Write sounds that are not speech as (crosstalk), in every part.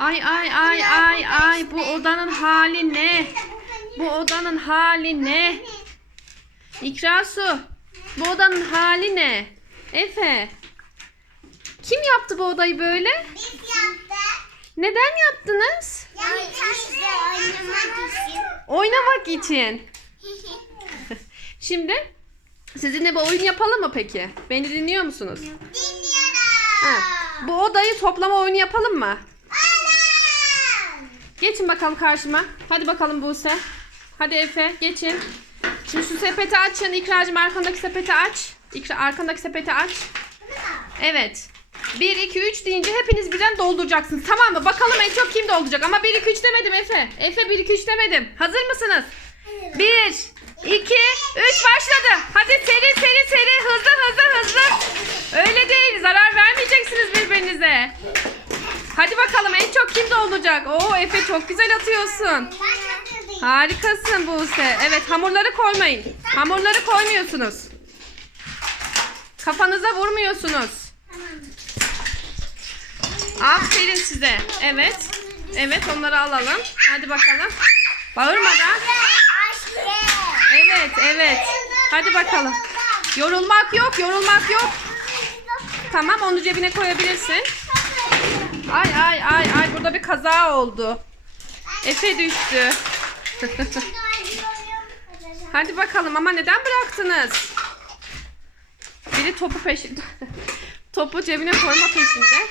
Ay ay ay ay ay bu odanın hali ne? Bu odanın hali ne? İkra su. Bu odanın hali ne? Efe. Kim yaptı bu odayı böyle? Biz yaptık. Neden yaptınız? Oynamak için. Oynamak için. (laughs) Şimdi sizinle bir oyun yapalım mı peki? Beni dinliyor musunuz? Dinliyorum. Ha, bu odayı toplama oyunu yapalım mı? Geçin bakalım karşıma. Hadi bakalım Buse. Hadi Efe geçin. Şimdi şu sepeti açın. İkracığım arkandaki sepeti aç. İkra arkandaki sepeti aç. Evet. 1, 2, 3 deyince hepiniz birden dolduracaksınız. Tamam mı? Bakalım en çok kim dolduracak. Ama 1, 2, 3 demedim Efe. Efe 1, 2, 3 demedim. Hazır mısınız? 1, 2, 3 başladı. Hadi seri seri seri hızlı hızlı hızlı. Öyle değil. Zarar vermeyeceksiniz birbirinize. Hadi bakalım en çok dolduracak? Oo Efe çok güzel atıyorsun. Harikasın Buse. Evet hamurları koymayın. Hamurları koymuyorsunuz. Kafanıza vurmuyorsunuz. Aferin size. Evet. Evet onları alalım. Hadi bakalım. Bağırmadan. Evet evet. Hadi bakalım. Yorulmak yok yorulmak yok. Tamam onu cebine koyabilirsin. Ay ay ay ay burada bir kaza oldu. Efe düştü. (laughs) Hadi bakalım ama neden bıraktınız? Biri topu peşinde. (laughs) topu cebine koyma peşinde.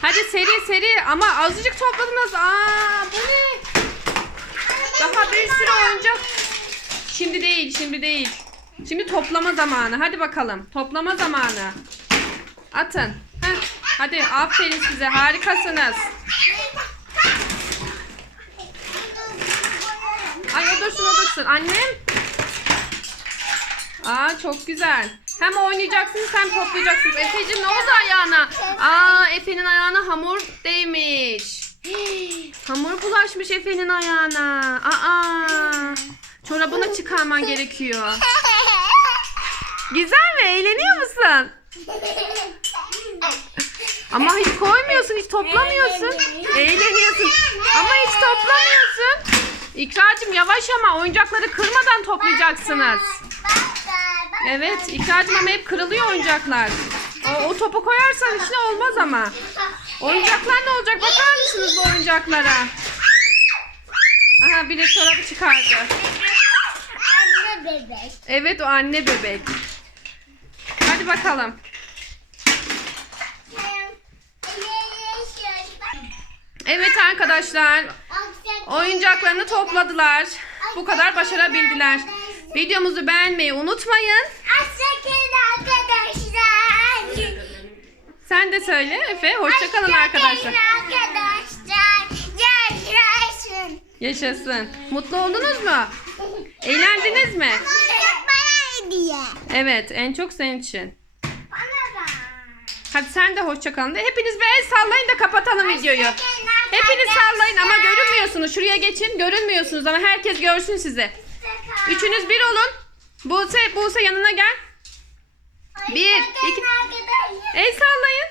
Hadi seri seri ama azıcık topladınız. Aa bu ne? Daha bir sürü oyuncak. Şimdi değil, şimdi değil. Şimdi toplama zamanı. Hadi bakalım. Toplama zamanı. Atın. Hadi aferin size. Harikasınız. Ay o dursun o dursun. Annem. Aa çok güzel. Hem oynayacaksınız hem toplayacaksınız. Efe'cim ne oldu ayağına? Aa Efe'nin ayağına hamur değmiş. Hamur bulaşmış Efe'nin ayağına. Aa. Çorabını çıkarman gerekiyor. Güzel mi? Eğleniyor musun? Ama hiç koymuyorsun, hiç toplamıyorsun. Eğleniyorsun. Ama hiç toplamıyorsun. İkracığım yavaş ama oyuncakları kırmadan toplayacaksınız. Evet İkracığım ama hep kırılıyor oyuncaklar. O, o topu koyarsan içine olmaz ama. Oyuncaklar ne olacak? Bakar mısınız bu oyuncaklara? Aha biri çorabı çıkardı. Anne bebek. Evet o anne bebek. Hadi bakalım. Evet arkadaşlar. Oyuncaklarını topladılar. Bu kadar başarabildiler. Videomuzu beğenmeyi unutmayın. Arkadaşlar. Sen de söyle Efe. Hoşçakalın arkadaşlar. Görüşürüz. Yaşasın. Mutlu oldunuz mu? Eğlendiniz mi? Evet en çok senin için. Hadi sen de hoşçakalın. Hepiniz bir el sallayın da kapatalım videoyu. Hepiniz sallayın ama görünmüyorsunuz. Şuraya geçin. Görünmüyorsunuz ama herkes görsün sizi. Üçünüz bir olun. Buse, Buse yanına gel. Bir, iki-. El sallayın.